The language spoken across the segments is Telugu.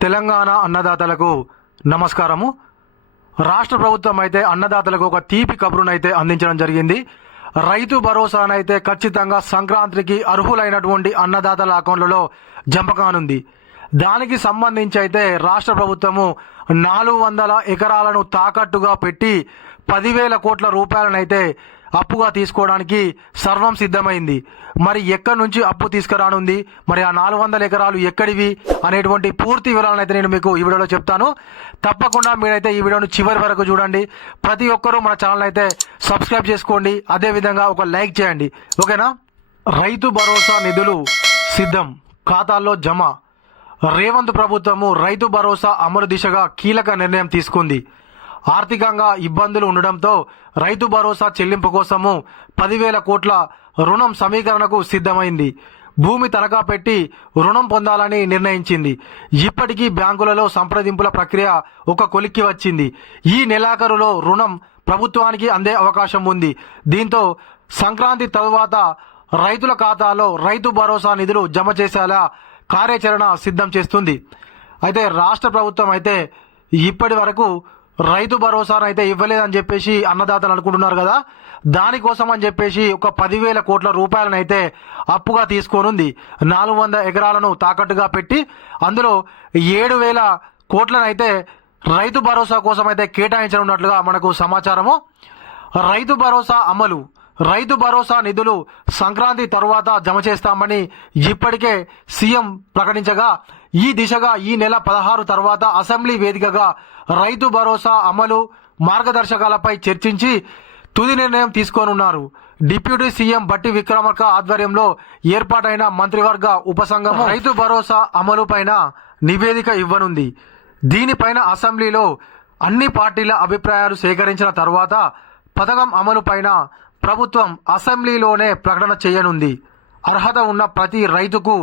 తెలంగాణ అన్నదాతలకు నమస్కారము. రాష్ట్ర ప్రభుత్వం అయితే అన్నదాతలకు ఒక తీపి కబురునైతే అందించడం జరిగింది. రైతు భరోసానైతే ఖచ్చితంగా సంక్రాంతికి అర్హులైనటువంటి అన్నదాతల అకౌంట్లలో జమ కానుంది. దానికి సంబంధించి అయితే రాష్ట్ర ప్రభుత్వము 400 ఎకరాలను తాకట్టుగా పెట్టి 10,000 కోట్ల రూపాయలనైతే అప్పుగా తీసుకోవడానికి సర్వం సిద్ధమైంది. మరి ఎక్కడి నుంచి అప్పు తీసుకురానుంది, మరి ఆ 400 ఎకరాలు ఎక్కడివి అనేటువంటి పూర్తి వివరాలను అయితే నేను మీకు ఈ వీడియోలో చెప్తాను. తప్పకుండా మీరైతే ఈ వీడియోను చివరి వరకు చూడండి. ప్రతి ఒక్కరూ మన ఛానల్ అయితే సబ్స్క్రైబ్ చేసుకోండి, అదేవిధంగా ఒక లైక్ చేయండి. ఓకేనా? రైతు భరోసా నిధులు సిద్ధం, ఖాతాల్లో జమ. రేవంత్ ప్రభుత్వము రైతు భరోసా అమలు దిశగా కీలక నిర్ణయం తీసుకుంది. ఆర్థికంగా ఇబ్బందులు ఉండడంతో రైతు భరోసా చెల్లింపు కోసము 10,000 కోట్ల రుణం సమీకరణకు సిద్ధమైంది. భూమి తనఖా పెట్టి రుణం పొందాలని నిర్ణయించింది. ఇప్పటికీ బ్యాంకులలో సంప్రదింపుల ప్రక్రియ ఒక కొలిక్కి వచ్చింది. ఈ నెలాఖరులో రుణం ప్రభుత్వానికి అందే అవకాశం ఉంది. దీంతో సంక్రాంతి తరువాత రైతుల ఖాతాలో రైతు భరోసా నిధులు జమ చేసేలా కార్యాచరణ సిద్ధం చేస్తుంది. అయితే రాష్ట్ర ప్రభుత్వం అయితే ఇప్పటి వరకు రైతు భరోసాను అయితే ఇవ్వలేదని చెప్పేసి అన్నదాతలు అనుకుంటున్నారు కదా. దానికోసం అని చెప్పేసి ఒక 10,000 కోట్ల రూపాయలను అయితే అప్పుగా తీసుకోనుంది. 400 ఎకరాలను తాకట్టుగా పెట్టి అందులో 7,000 కోట్లను అయితే రైతు భరోసా కోసం అయితే కేటాయించనున్నట్లుగా మనకు సమాచారము. రైతు భరోసా అమలు, రైతు భరోసా నిధులు సంక్రాంతి తరువాత జమ చేస్తామని ఇప్పటికే సీఎం ప్రకటించగా, ఈ దిశగా ఈ నెల 16 తర్వాత అసెంబ్లీ వేదికగా రైతు భరోసా అమలు మార్గదర్శకాలపై చర్చించి తుది నిర్ణయం తీసుకోనున్నారు. డిప్యూటీ సీఎం బట్టి విక్రమార్క ఆధ్వర్యంలో ఏర్పాటైన మంత్రివర్గ ఉపసంఘం రైతు భరోసా అమలు పైన నివేదిక ఇవ్వనుంది. దీనిపైన అసెంబ్లీలో అన్ని పార్టీల అభిప్రాయాలు సేకరించిన తర్వాత పథకం అమలు పైన ప్రభుత్వం అసెంబ్లీలోనే ప్రకటన చేయనుంది. అర్హత ఉన్న ప్రతి రైతుకు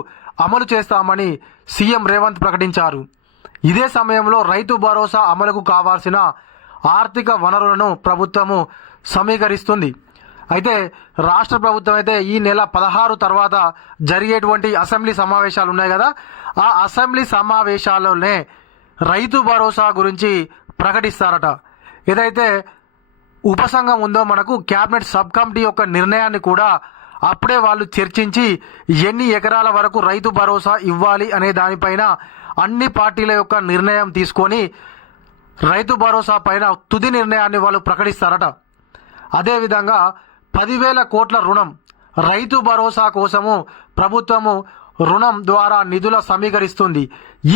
అమలు చేస్తామని సీఎం రేవంత్ ప్రకటించారు. ఇదే సమయంలో రైతు భరోసా అమలుకు కావాల్సిన ఆర్థిక వనరులను ప్రభుత్వము సమీకరిస్తుంది. అయితే రాష్ట్ర ప్రభుత్వం అయితే ఈ నెల 16 తర్వాత జరిగేటువంటి అసెంబ్లీ సమావేశాలు ఉన్నాయి కదా, ఆ అసెంబ్లీ సమావేశాల్లోనే రైతు భరోసా గురించి ప్రకటిస్తారట. ఏదైతే ఉపసంఘం ఉందో మనకు క్యాబినెట్ సబ్ కమిటీ యొక్క నిర్ణయాన్ని కూడా అప్పుడే వాళ్ళు చర్చించి ఎన్ని ఎకరాల వరకు రైతు భరోసా ఇవ్వాలి అనే దానిపైన అన్ని పార్టీల యొక్క నిర్ణయం తీసుకొని రైతు భరోసా పైన తుది నిర్ణయాన్ని వాళ్ళు ప్రకటిస్తారట. అదేవిధంగా 10,000 కోట్ల రుణం, రైతు భరోసా కోసము ప్రభుత్వము రుణం ద్వారా నిధుల సమీకరిస్తుంది.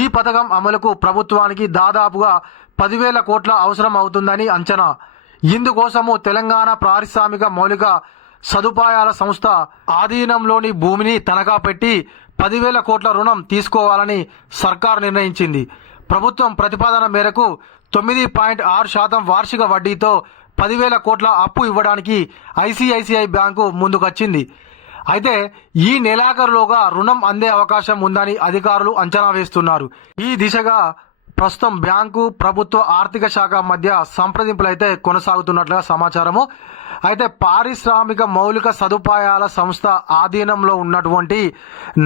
ఈ పథకం అమలుకు ప్రభుత్వానికి దాదాపుగా 10,000 కోట్ల అవసరం అవుతుందని అంచనా. ఇందుకోసము తెలంగాణ పారిశ్రామిక మౌలిక సదుపాయాల సంస్థ ఆధీనంలోని భూమిని తనఖా పెట్టి 10,000 కోట్ల రుణం తీసుకోవాలని సర్కార్ నిర్ణయించింది. ప్రభుత్వం ప్రతిపాదన మేరకు 9.6% వార్షిక వడ్డీతో 10,000 కోట్ల అప్పు ఇవ్వడానికి ఐసిఐసిఐ బ్యాంకు ముందుకొచ్చింది. అయితే ఈ నెలాఖరులోగా రుణం అందే అవకాశం ఉందని అధికారులు అంచనా వేస్తున్నారు. ఈ దిశగా ప్రస్తుతం బ్యాంకు, ప్రభుత్వ ఆర్థిక శాఖ మధ్య సంప్రదింపులు అయితే కొనసాగుతున్నట్లుగా సమాచారము. అయితే పారిశ్రామిక మౌలిక సదుపాయాల సంస్థ ఆధీనంలో ఉన్నటువంటి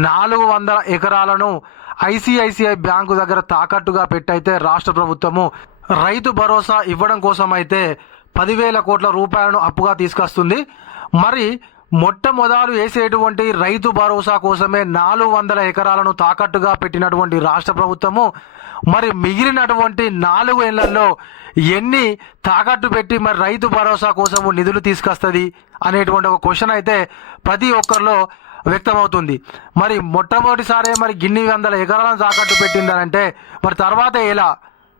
400 ఎకరాలను ఐసిఐసిఐ బ్యాంకు దగ్గర తాకట్టుగా పెట్టయితే రాష్ట్ర ప్రభుత్వము రైతు భరోసా ఇవ్వడం కోసం అయితే 10,000 కోట్ల రూపాయలను అప్పుగా తీసుకొస్తుంది. మరి మొట్టమొదలు వేసేటువంటి రైతు భరోసా కోసమే 400 ఎకరాలను తాకట్టుగా పెట్టినటువంటి రాష్ట్ర ప్రభుత్వము మరి మిగిలినటువంటి 4 ఏళ్లలో ఎన్ని తాకట్టు పెట్టి మరి రైతు భరోసా కోసము నిధులు తీసుకొస్తుంది అనేటువంటి ఒక క్వశ్చన్ అయితే ప్రతి ఒక్కరిలో వ్యక్తమవుతుంది. మరి మొట్టమొదటిసారే మరి గిన్ని 100 ఎకరాలను తాకట్టు పెట్టిందనంటే మరి తర్వాత ఎలా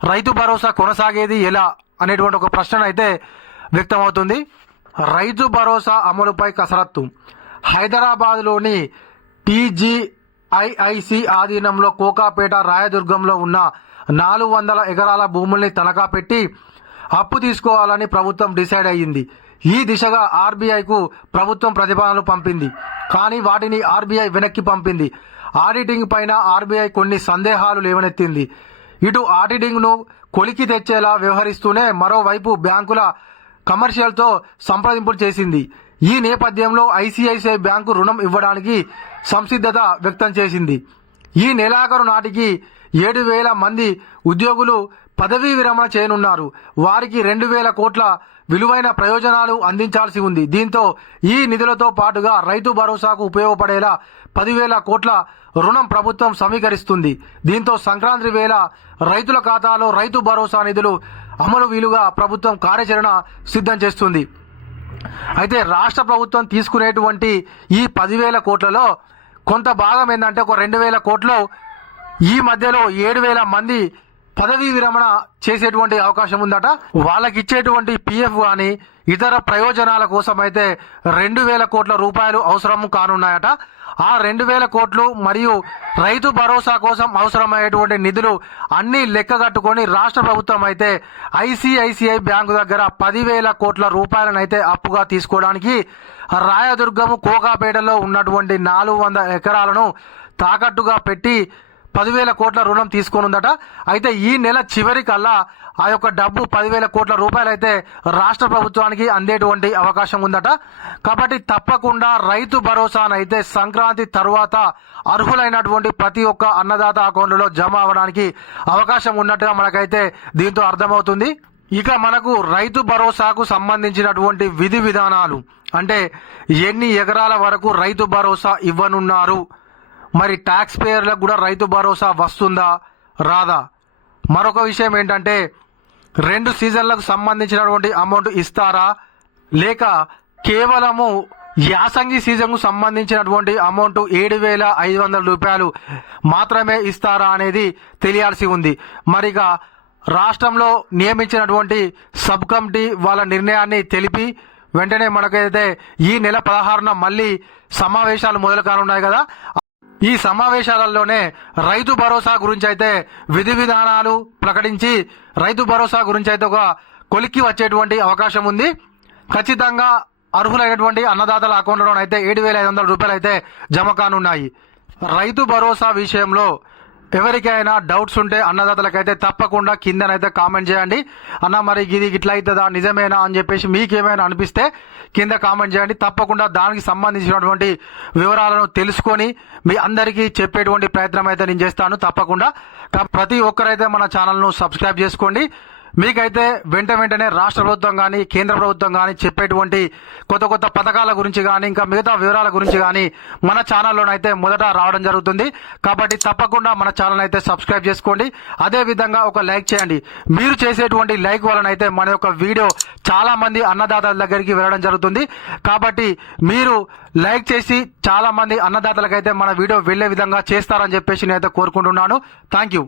రైతు భరోసా కొనసాగేది ఎలా అనేటువంటి ఒక ప్రశ్న అయితే వ్యక్తమవుతుంది. రైతు భరోసా అమలుపై కసరత్తు. హైదరాబాద్లోని టీజీఐఐసి ఆధీనంలో కోకాపేట, రాయదుర్గంలో ఉన్న 400 ఎకరాల భూముల్ని తనఖా పెట్టి అప్పు తీసుకోవాలని ప్రభుత్వం డిసైడ్ అయ్యింది. ఈ దిశగా ఆర్బీఐకు ప్రభుత్వం ప్రతిపాదనలు పంపింది. కానీ వాటిని ఆర్బీఐ వెనక్కి పంపింది. ఆడిటింగ్ పైన ఆర్బీఐ కొన్ని సందేహాలు లేవనెత్తింది. ఇటు ఆడిటింగ్ను కొలికి తెచ్చేలా వ్యవహరిస్తూనే మరోవైపు బ్యాంకుల కమర్షియల్తో సంప్రదింపులు చేసింది. ఈ నేపథ్యంలో ఐసిఐసిఐ బ్యాంకు రుణం ఇవ్వడానికి సంసిద్ధత వ్యక్తం చేసింది. ఈ నెలాఖరు నాటికి 7,000 మంది ఉద్యోగులు పదవీ విరమణ చేయనున్నారు. వారికి 2,000 కోట్ల విలువైన ప్రయోజనాలు అందించాల్సి ఉంది. దీంతో ఈ నిధులతో పాటుగా రైతు భరోసాకు ఉపయోగపడేలా 10,000 కోట్ల రుణం ప్రభుత్వం సమీకరిస్తుంది. దీంతో సంక్రాంతి వేళ రైతుల ఖాతాలో రైతు భరోసా నిధులు అమలు వీలుగా ప్రభుత్వం కార్యాచరణ సిద్ధం చేస్తుంది. అయితే రాష్ట్ర ప్రభుత్వం తీసుకునేటువంటి ఈ 10,000 కోట్లలో కొంత భాగం ఏంటంటే ఒక 2,000 కోట్లు ఈ మధ్యలో 7,000 మంది పదవీ విరమణ చేసేటువంటి అవకాశం ఉందట. వాళ్ళకి ఇచ్చేటువంటి పిఎఫ్ కానీ ఇతర ప్రయోజనాల కోసం అయితే 2,000 కోట్ల రూపాయలు అవసరం కానున్నాయట. ఆ 2,000 కోట్లు మరియు రైతు భరోసా కోసం అవసరమయ్యేటువంటి నిధులు అన్ని లెక్కగట్టుకొని రాష్ట్ర ప్రభుత్వం అయితే ఐసిఐసిఐ బ్యాంకు దగ్గర 10,000 కోట్ల రూపాయలనైతే అప్పుగా తీసుకోవడానికి రాయదుర్గము కోకాపేటలో ఉన్నటువంటి 400 ఎకరాలను తాకట్టుగా పెట్టి 10,000 కోట్ల రుణం తీసుకోనుందట. అయితే ఈ నెల చివరి కల్లా ఆ యొక్క డబ్బు 10,000 కోట్ల రూపాయలు అయితే రాష్ట్ర ప్రభుత్వానికి అందేటువంటి అవకాశం ఉందట. కాబట్టి తప్పకుండా రైతు భరోసానైతే సంక్రాంతి తర్వాత అర్హులైనటువంటి ప్రతి ఒక్క అన్నదాత అకౌంట్లో జమ అవ్వడానికి అవకాశం ఉన్నట్టుగా మనకైతే దీంతో అర్థమవుతుంది. ఇక మనకు రైతు భరోసాకు సంబంధించినటువంటి విధి విధానాలు అంటే ఎన్ని ఎకరాల వరకు రైతు భరోసా ఇవ్వనున్నారు, మరి ట్యాక్స్ పేయర్లకు కూడా రైతు భరోసా వస్తుందా రాదా, మరొక విషయం ఏంటంటే 2 సీజన్లకు సంబంధించినటువంటి అమౌంట్ ఇస్తారా లేక కేవలము యాసంగి సీజన్కు సంబంధించినటువంటి అమౌంట్ 7,500 రూపాయలు మాత్రమే ఇస్తారా అనేది తెలియాల్సి ఉంది. మరిక రాష్ట్రంలో నియమించినటువంటి సబ్ కమిటీ వాళ్ళ నిర్ణయాన్ని తెలిపి వెంటనే మనకైతే ఈ నెల 16న మళ్ళీ సమావేశాలు మొదలు కానున్నాయి కదా. ఈ సమావేశాలలోనే రైతు భరోసా గురించి అయితే విధి విధానాలు ప్రకటించి రైతు భరోసా గురించి అయితే ఒక కొలిక్కి వచ్చేటువంటి అవకాశం ఉంది. ఖచ్చితంగా అర్హులైనటువంటి అన్నదాతల అకౌంట్లోనైతే 7,500 రూపాయలు అయితే జమ కానున్నాయి. రైతు భరోసా విషయంలో ఎవరికైనా డౌట్స్ ఉంటే అన్నదాతలకైతే తప్పకుండా కిందనైతే కామెంట్ చేయండి. అన్న మరి ఇది ఇట్లా అవుతుందా నిజమేనా అని చెప్పేసి మీకేమైనా అనిపిస్తే కింద కామెంట్ చేయండి. తప్పకుండా దానికి సంబంధించినటువంటి వివరాలను తెలుసుకొని మీ అందరికీ చెప్పేటువంటి ప్రయత్నం అయితే నేను చేస్తాను. తప్పకుండా ప్రతి ఒక్కరైతే మన ఛానల్ను సబ్స్క్రైబ్ చేసుకోండి. మీకైతే వెంటనే రాష్ట్ర ప్రభుత్వం కానీ కేంద్ర ప్రభుత్వం కానీ చెప్పేటువంటి కొత్త పథకాల గురించి కానీ ఇంకా మిగతా వివరాల గురించి కానీ మన ఛానల్లోనైతే మొదట రావడం జరుగుతుంది. కాబట్టి తప్పకుండా మన ఛానల్ అయితే సబ్స్క్రైబ్ చేసుకోండి. అదే విధంగా ఒక లైక్ చేయండి. మీరు చేసేటువంటి లైక్ వలనైతే మన యొక్క వీడియో చాలా మంది అన్నదాతల దగ్గరికి వెళ్ళడం జరుగుతుంది. కాబట్టి మీరు లైక్ చేసి చాలా మంది అన్నదాతలకైతే మన వీడియో వెళ్లే విధంగా చేస్తారని చెప్పేసి నేనైతే కోరుకుంటున్నాను. Thank you.